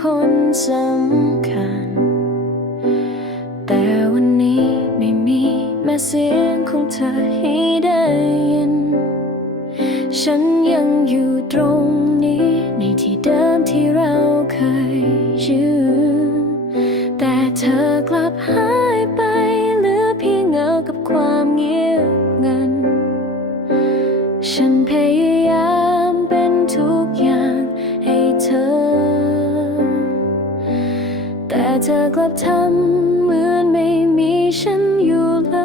คนสำคัญ แต่วันนี้ไม่มีแม้เสียงของเธอให้ได้ยิน ฉันยังอยู่ตรงนี้ ในที่เดิมที่เราเคยยืนแต่เธอกลับหายไปเหลือเพียงเงากับความเงียบ แต่เธอกลับทำเหมือนไม่มีฉันอยู่เล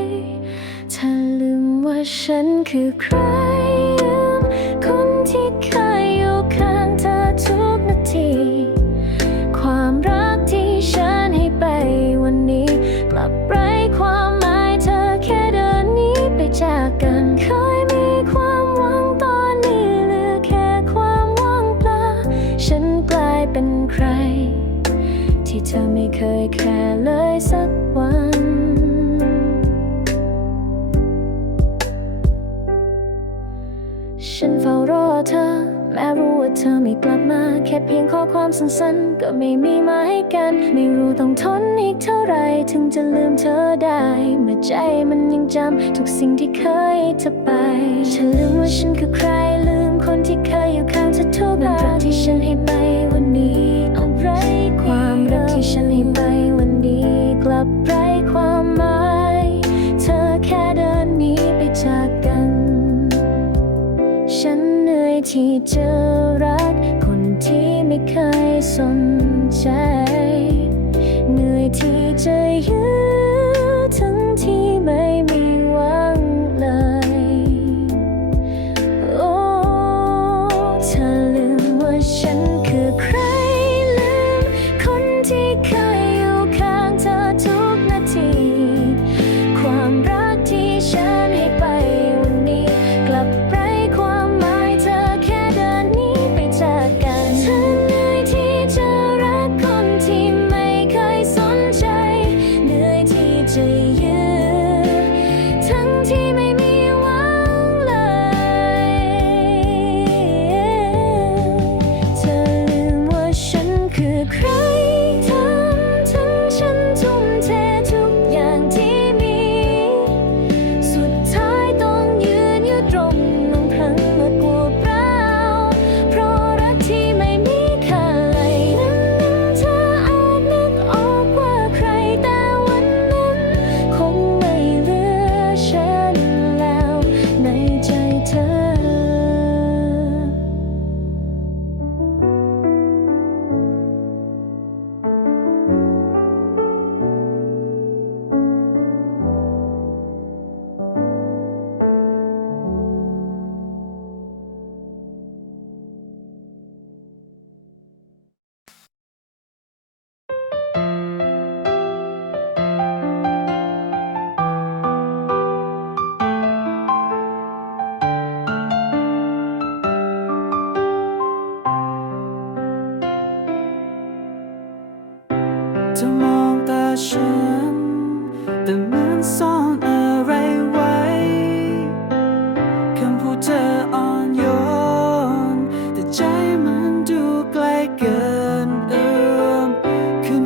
ยเธอลืมว่าฉันคือใคร ธอไม่เคยแคร์เลยสักวัน ฉันเฝ้ารอเธอ แม้รู้ว่าเธอไม่กลับมา แค่เพียงข้อความสั้นๆ ก็ไม่มีมาให้กัน ไม่รู้ต้องทนอีกเท่าไหรถึงจะลืมเธอได้ เมื่อใจมันยังจำ ทุกสิ่งที่เคยเธอไป ฉันลืมว่าฉันคือใครลืมคนที่เคยอยู่ข้างเธอทุกเวลาที่ฉันให้ไปวันนี้เอาไร ที่จะรัก คนที่ไม่เคยสนใจ เหนื่อยที่จะยื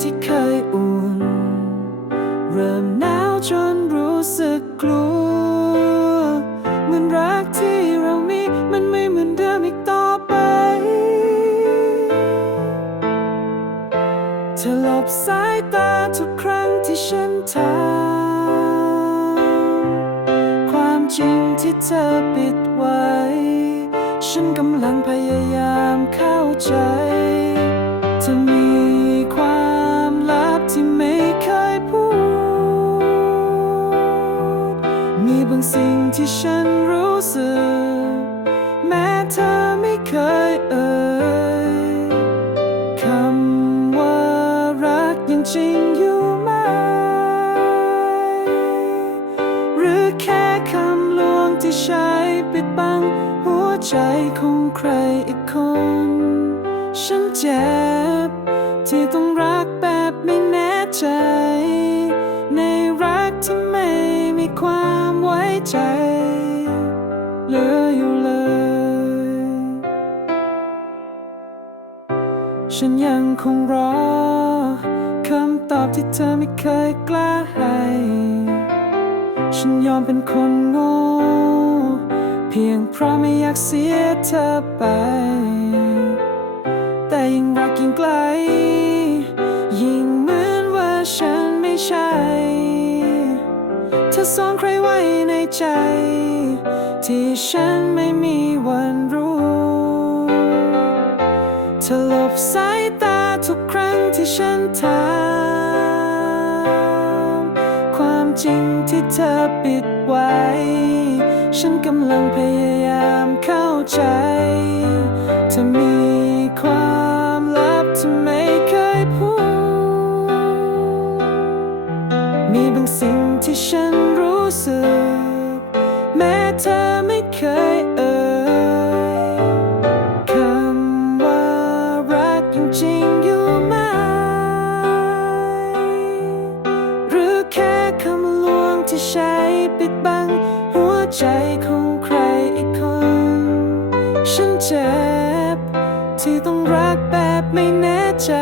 ที่เคยอุ่น เริ่มหนาวจนรู้สึกกลัวเหมือนรักที่เรามีมันไม่เหมือนเดิมอีกต่อไป เธอหลบสายตาทุกครั้งที่ฉันถามความจริงที่เธอปิดไว้ ฉันกำลังพยายามเข้าใจ ที่ฉันรู้สึก แม้เธอไม่เคยเอ่ยคำว่ารักยังจริงอยู่ไหม หรือแค่คำลวงที่ใช้ปิดบัง หัวใจของใครอีกคน ฉันเจ็บ ที่ต้องรักแบบไม่แน่ใจ ในรักที่ไม่มีความไว้ใจ เหลืออยู่เลย ฉันยังคงรอคำตอบที่เธอไม่เคยกล้าให้ ฉันยอมเป็นคนโง่เพียงเพราะไม่อยากเสียเธอไป แต่ยิ่งรักยิ่งไกล ยิ่งเหมือนว่าฉันไม่ใช่ เธอซ่อนใครไว้ในใจ ที่ฉันไม่มีวันรู้เธอหลบสายตาทุกครั้งที่ฉันถามความจริงที่เธอปิดไว้ ฉันกำลังพยายามเข้าใจเธอมีความลับที่ไม่เคยพูด มีบางสิ่งที่ฉันรู้สึก รักแบบไม่แน่ใจ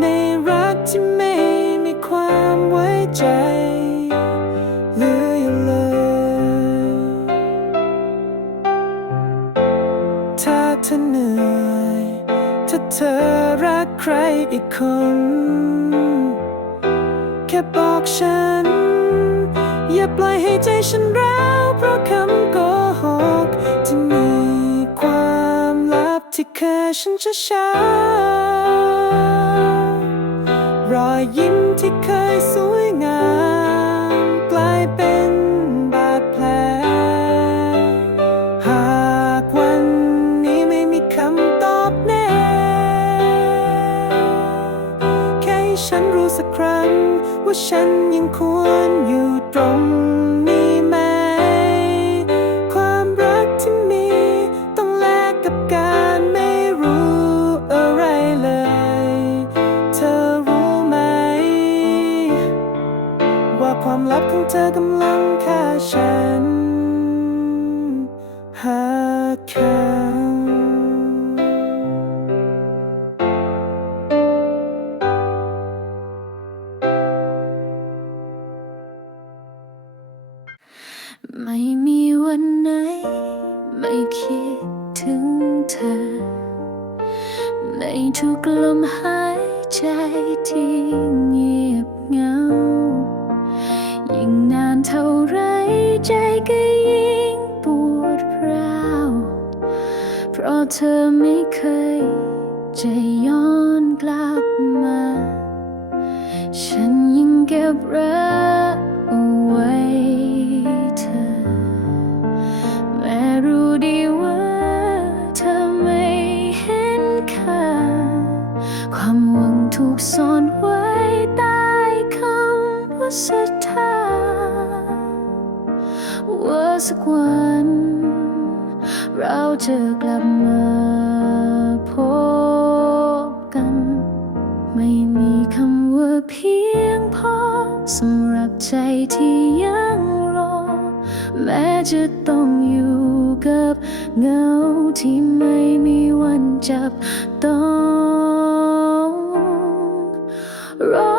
ในรักที่ไม่มีความไว้ใจเหลืออยู่เลย ถ้าเธอเหนื่อย ถ้าเธอรักใครอีกคน แค่บอกฉัน อย่าปล่อยให้ใจฉันร้า ฉันจะช้ารอยยิ้มที่เคยสวยงาม กลายเป็นบาดแผล หากวันนี้ไม่มีคำตอบแน่ แค่ให้ฉันรู้สักครั้ง ว่าฉันยังควรอยู่ตรงนี้ ลับข ท่าไรใจก็ยิ่งปวดร้าว เพราะเธอไม่เคยจะย้อนกลับมา ฉันยังเก็บรักเอาไว้เธอ แม้รู้ดีว่าเธอไม่เห็นค่า ความหวังถูกซ่อนไว้ใต้คำว่าศรัทธา ว่าสักวัน เราจะกลับมาพบกัน ไม่มีคำว่าเพียงพอสำหรับใจที่ยังรอ แม้จะต้องอยู่กับเงาที่ไม่มีวันจับต้องรอ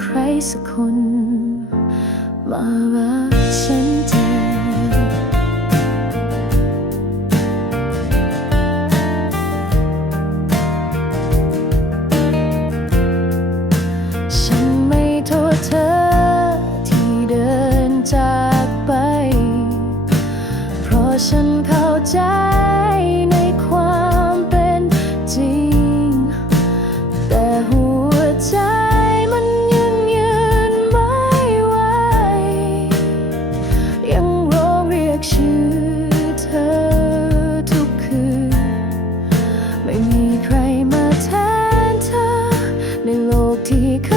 ใครสักคนมารักฉันเธอฉันไม่โทษเธอที่เดินจากไป เพราะฉันเข้า You.